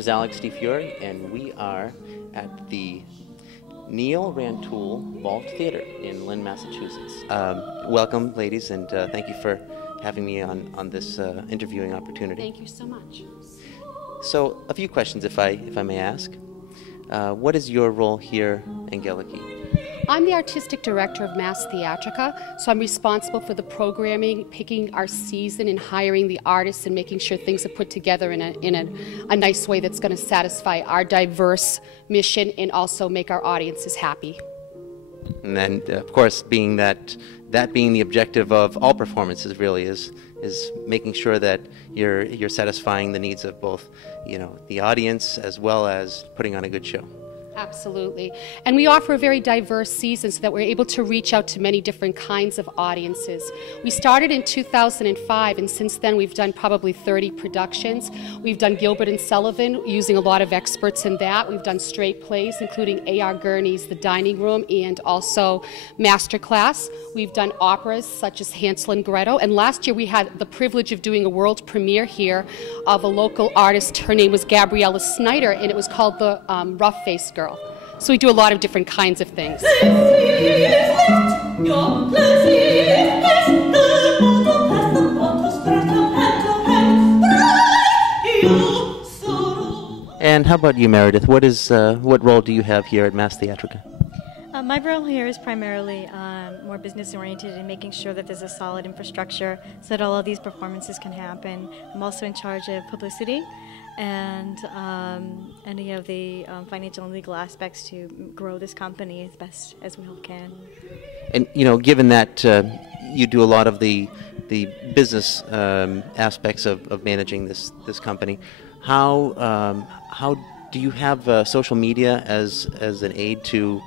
is Alex DeFiore, and we are at the Neil Rantoul Vault Theater in Lynn, Massachusetts. Welcome, ladies, and thank you for having me on this interviewing opportunity. Thank you so much. So, a few questions, if I may ask. What is your role here in Angeliki? I'm the artistic director of Mass Theatrica, so I'm responsible for the programming, picking our season and hiring the artists and making sure things are put together in a nice way that's going to satisfy our diverse mission and also make our audiences happy. And then, of course, being that being the objective of all performances really is making sure that you're satisfying the needs of both, the audience as well as putting on a good show. Absolutely. And we offer a very diverse season so that we're able to reach out to many different kinds of audiences. We started in 2005, and since then we've done probably 30 productions. We've done Gilbert and Sullivan, using a lot of experts in that. We've done straight plays, including A.R. Gurney's The Dining Room and also Masterclass. We've done operas such as Hansel and Gretel, and last year we had the privilege of doing a world premiere here of a local artist. Her name was Gabriella Snyder, and it was called The Rough Face Girl. So we do a lot of different kinds of things. And how about you, Meredith? What role do you have here at Mass Theatrica? My role here is primarily more business-oriented in making sure that there's a solid infrastructure so that all of these performances can happen. I'm also in charge of publicity and any of the financial and legal aspects to grow this company as best as we all can. And given that you do a lot of the business aspects of managing this company, how do you have social media as an aid to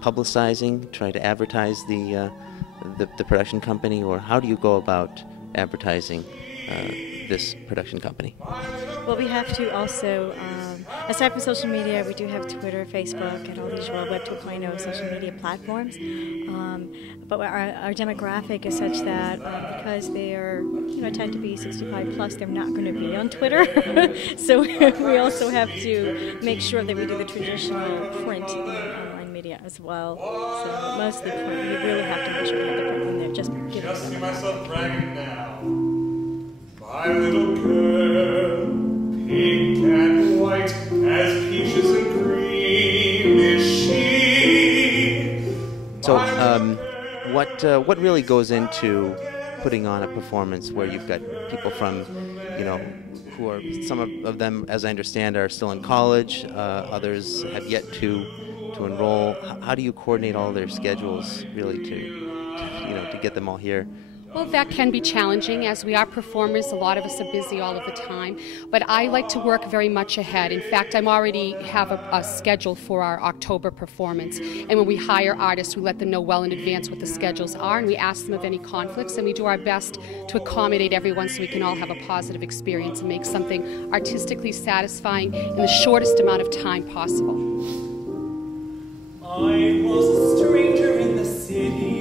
publicizing, trying to advertise the production company, or how do you go about advertising this production company? Well, we have to also, aside from social media, we do have Twitter, Facebook, and all these Web 2.0 social media platforms. But our demographic is such that because they are, tend to be 65 plus, they're not going to be on Twitter. So we also have to make sure that we do the traditional print and online media as well. So mostly print. We really have to make sure we have the print in there. Just see myself bragging now. My little girl, pink and white as peaches and cream is she. So, what really goes into putting on a performance where you've got people from, who are, some of them, as I understand, are still in college, others have yet to enroll. How do you coordinate all their schedules really to get them all here? Well, that can be challenging. As we are performers, a lot of us are busy all of the time. But I like to work very much ahead. In fact, I already have a schedule for our October performance. And when we hire artists, we let them know well in advance what the schedules are, and we ask them of any conflicts, and we do our best to accommodate everyone so we can all have a positive experience and make something artistically satisfying in the shortest amount of time possible. I was a stranger in the city,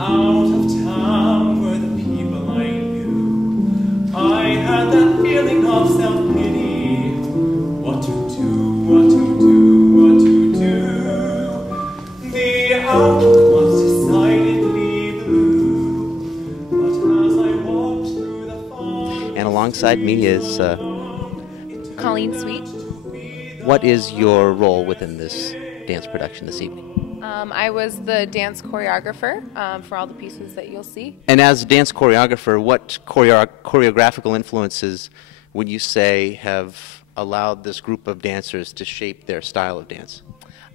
out of town were the people I knew. I had that feeling of self-pity, what to do, what to do, what to do. The outlook was decidedly blue, but as I walked through the fog... And alongside me is... Colleen Sweet. What is your role within this dance production this evening? I was the dance choreographer for all the pieces that you'll see. And as a dance choreographer, what choreographical influences would you say have allowed this group of dancers to shape their style of dance?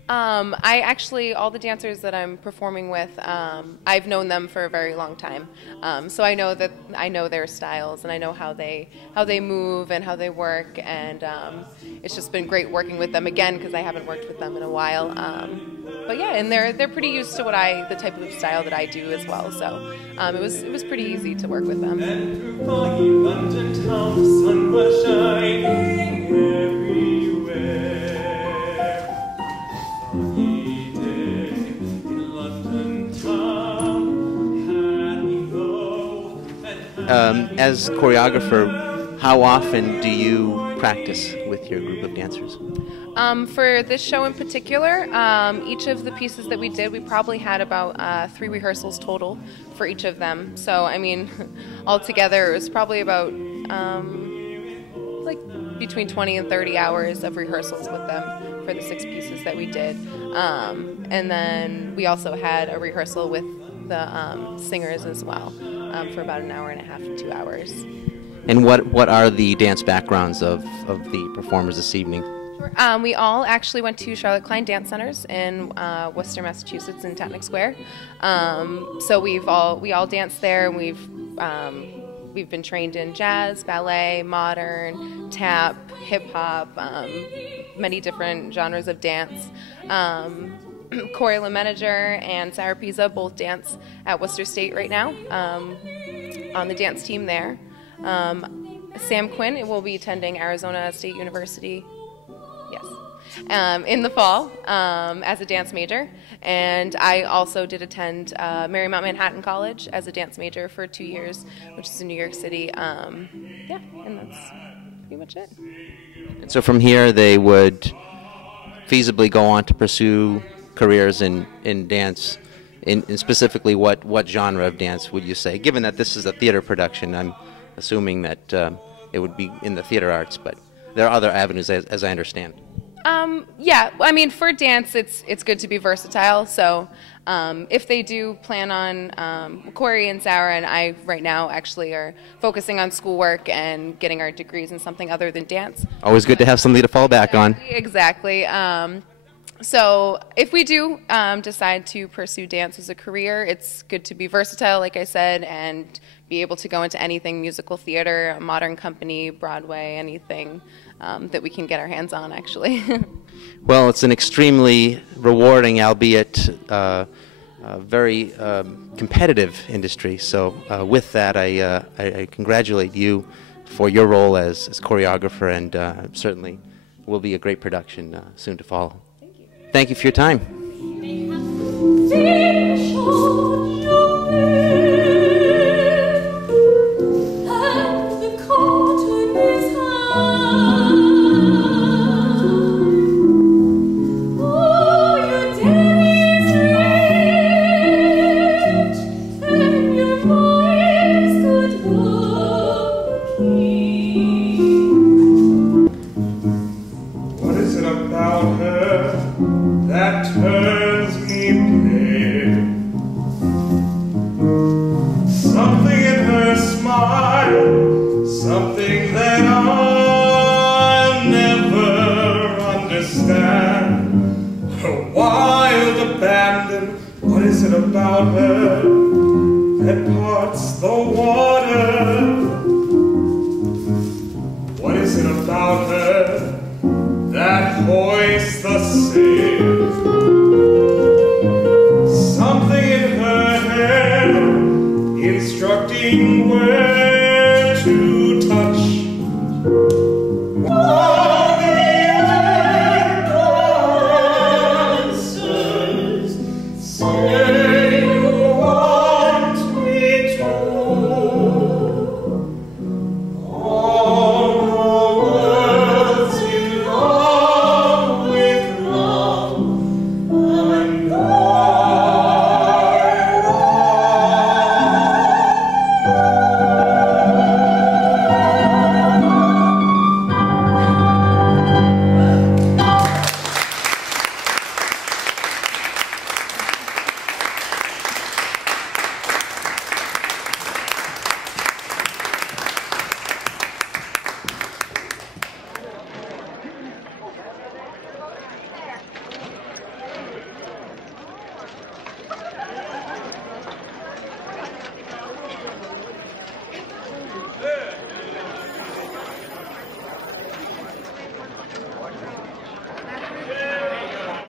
I actually, all the dancers that I'm performing with, I've known them for a very long time. So I know their styles, and I know how they move and how they work, and it's just been great working with them again because I haven't worked with them in a while. But yeah, and they're pretty used to the type of style that I do as well. So it was pretty easy to work with them. And through foggy London town, the sun was shining everywhere. As choreographer, How often do you practice with your group of dancers? For this show in particular, each of the pieces that we did, we probably had about 3 rehearsals total for each of them. So, I mean, altogether it was probably about like between 20 and 30 hours of rehearsals with them for the 6 pieces that we did. And then we also had a rehearsal with the singers as well for about an hour and a half to 2 hours. And what are the dance backgrounds of the performers this evening? We all actually went to Charlotte Klein Dance Centers in Worcester, Massachusetts, in Tatnick Square. So we all danced there, and we've been trained in jazz, ballet, modern, tap, hip hop, many different genres of dance. Corey LeManager and Sarah Pisa both dance at Worcester State right now on the dance team there. Sam Quinn will be attending Arizona State University, yes, in the fall as a dance major. And I also did attend Marymount Manhattan College as a dance major for 2 years, which is in New York City. Yeah, and that's pretty much it. And so from here they would feasibly go on to pursue careers in dance. In specifically what genre of dance would you say? Given that this is a theater production, I'm assuming that it would be in the theater arts, but there are other avenues as I understand. Yeah, I mean, for dance, it's good to be versatile. So if they do plan on, Corey and Sarah and I right now actually are focusing on schoolwork and getting our degrees in something other than dance. Always good to have something to fall back on. Exactly. So if we do decide to pursue dance as a career, it's good to be versatile, like I said, and be able to go into anything, musical theater, modern company, Broadway, anything that we can get our hands on, actually. Well, it's an extremely rewarding, albeit very competitive industry. So with that, I congratulate you for your role as choreographer, and certainly will be a great production soon to follow. Thank you for your time. What is it about her that turns me pale? Something in her smile, something that I'll never understand. Her wild abandon, what is it about her that parts the water? What is it about her that hoists the sail? Something in her hair, instructing where